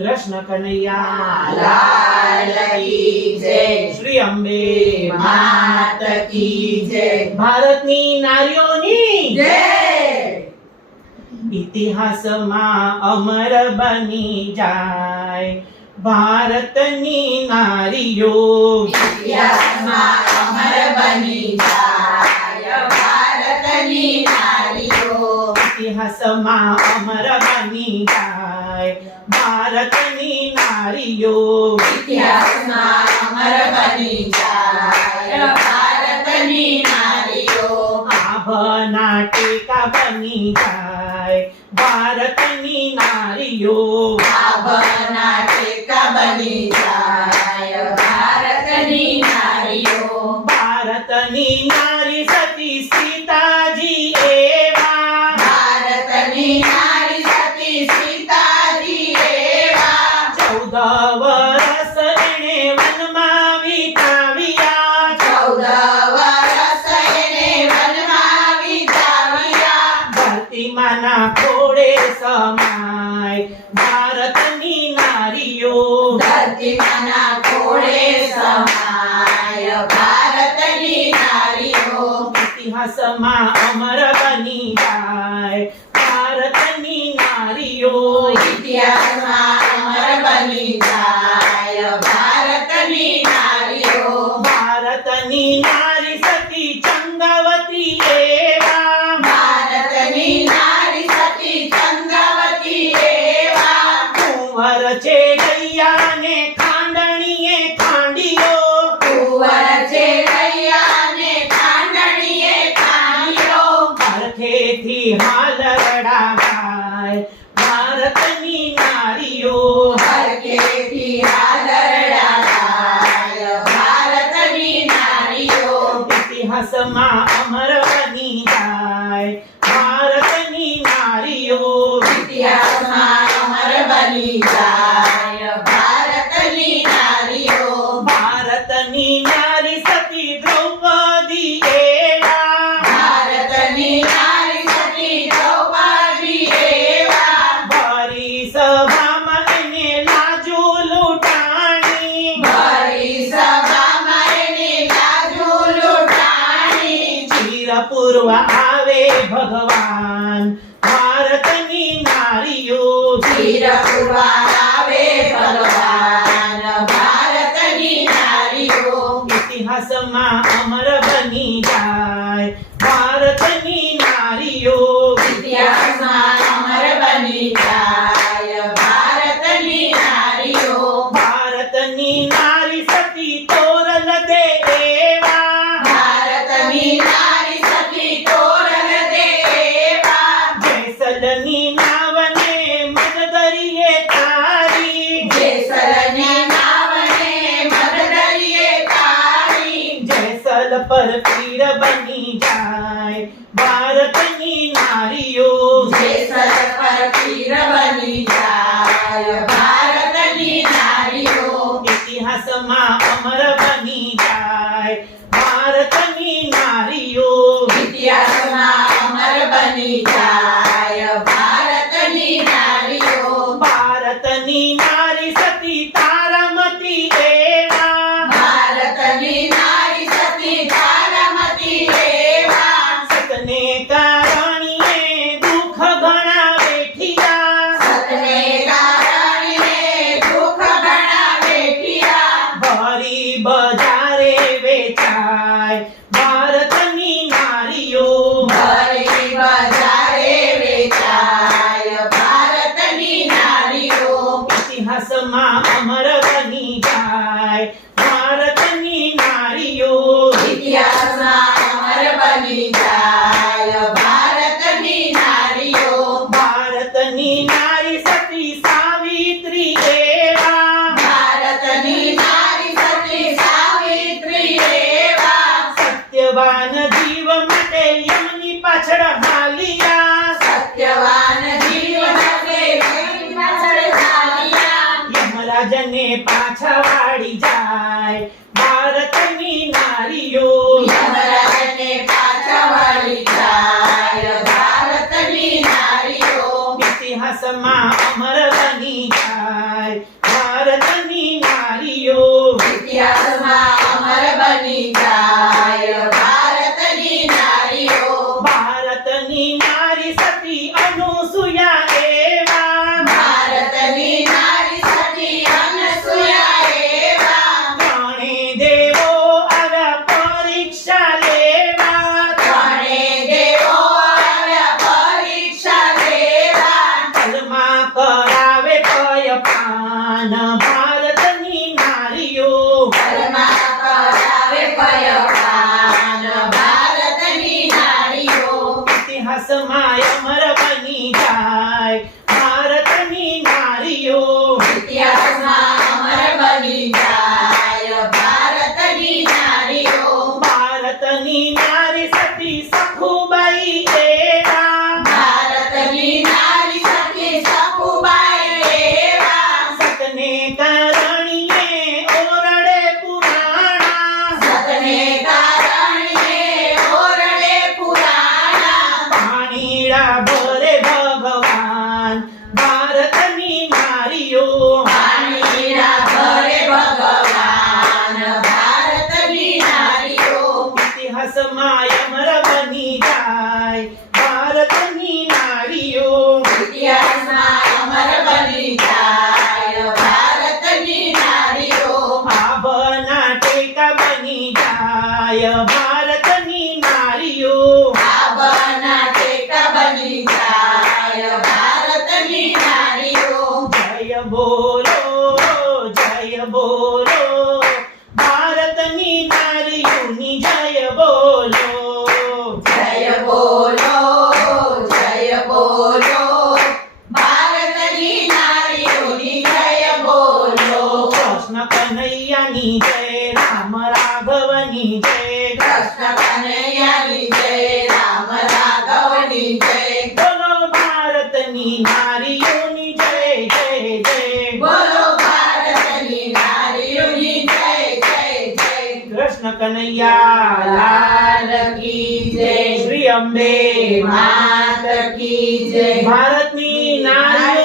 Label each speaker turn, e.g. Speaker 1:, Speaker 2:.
Speaker 1: કૃષ્ણ કનૈયા
Speaker 2: લાલ કી જય
Speaker 1: શ્રી અંબે
Speaker 2: માત કી જય
Speaker 1: ભારતની નારીઓની
Speaker 2: જય
Speaker 1: ઇતિહાસમાં અમર બની જાય ભારતની નારીઓ
Speaker 2: ઇતિહાસમાં અમર બની જાય ભારતની નારીઓ
Speaker 1: ઇતિહાસમાં અમર બની જાય ભારતની નારીઓ.
Speaker 2: ઇતિહાસમાં અમર બની જાય. ભારતની નારીઓ.
Speaker 1: આભના ટેકા બની જાય. ભારતની નારીઓ.
Speaker 2: આભના ટેકા બની ભારતની નારીઓ.
Speaker 1: ઇતિહાસમાં અમર બની જાય ભારતની નારીઓ.
Speaker 2: ઇતિહાસમાં અમર બની જાય ભારતની નારીઓ.
Speaker 1: ભારતની ઇતિહાસમાં અમર બની જાય. ભારતની નારીઓ
Speaker 2: ઇતિહાસમાં અમર બની જાય. ભારતની નારીઓ
Speaker 1: ભારતની નારી પૂર્વ આવે ભગવાન. ભારતની નારીઓ
Speaker 2: પુરવા આવે ભગવાન. ભારતની નારીઓ.
Speaker 1: ઇતિહાસમાં અમર બની જાય. ભારતની નારીઓ
Speaker 2: ઇતિહાસમાં અમર બની જાય ભારતની નારીઓ
Speaker 1: ભારતની નારી સતી તોરલ દે એવા
Speaker 2: ભારતની નારી સતી તોરલ દેવા
Speaker 1: જેસલની નાવને મદદરીએ તારી
Speaker 2: જેસલની નાવને મદદરીએ તારી
Speaker 1: જેસલ પર પીર બની જાય ભારતની નારીઓ
Speaker 2: જેસલ પર પીર બની જાય ભારતની નારીઓ
Speaker 1: ઇતિહાસમાં અમર બની જાય ભારતની નારીઓ
Speaker 2: ઇતિહાસમાં અમર બની જાય ભારતની નારીઓ
Speaker 1: ભારતની નારી સતી તારામતી એવા
Speaker 2: ભારતની નારી સતી તારામતી એવા
Speaker 1: સતને કારણીએ દુઃખ ઘણા વેઠિયા
Speaker 2: સતને કારણીએ દુઃખ ઘણા વેઠિયા
Speaker 1: ભરી બજારે વેચાય ભારતની નારીઓ
Speaker 2: ભરી બજારે વેચાય ભારતની નારીઓ
Speaker 1: ઇતિહાસમાં અમર બની જાય ભારતની નારીઓ
Speaker 2: ઇતિહાસમાં અમર બની જાય ભારતની નારીઓ.
Speaker 1: ભારતની નારી સતી સાવિત્રી એવા.
Speaker 2: ભારતની નારી સતી સાવિત્રી એવા.
Speaker 1: સત્યવાન જીવ માટે યમની પાછળ હાલિયા.
Speaker 2: સત્યવાન પાછળ
Speaker 1: યમરાજને પાછા વાળી જાય ઇતિહાસમાં અમર બની જાય. ભારતની નારીઓ ઇતિહાસમાં અમર બની જાય. ભારતની નારીઓ.
Speaker 2: ભારતની
Speaker 1: નારી સતી સખુબાઈ એવા
Speaker 2: ભારતની નારી સખી સખુબાઈ એવા
Speaker 1: સતને કરણીએ ઓરડે પુરાણા
Speaker 2: સતને કારણે ઓરડે પુરાણા
Speaker 1: પાણીડા ભરે ભગવાન ભારતની નારીઓ
Speaker 2: પાણીના ભરે ભગવાન ભારતની નારીઓ
Speaker 1: ઇતિહાસમાં અમર બની જાય ભારતની નારીઓ
Speaker 2: ઇતિહાસમાં અમર બની જાય ભારતની નારીઓ
Speaker 1: આભના ટેકા બની જાય ભારતની નારીઓ
Speaker 2: આબના ટેકા બની જાય ભારતની નારીઓ
Speaker 1: જય બોલો જય બોલો. ભારતની નારીઓની જય બોલો.
Speaker 2: જય બોલો જય બોલો. ભારતની નારીઓની જય બોલો.
Speaker 1: કૃષ્ણ કનૈયાની જય રામ રાઘવની જય.
Speaker 2: કૃષ્ણ કનૈયાની જય રામ રાઘવની જય.
Speaker 1: બોલો ભારતની નારીઓની કનૈયા લાલ
Speaker 2: લાલ કી જય
Speaker 1: શ્રી અંબે
Speaker 2: માત કી જય
Speaker 1: ભારતની નારીઓ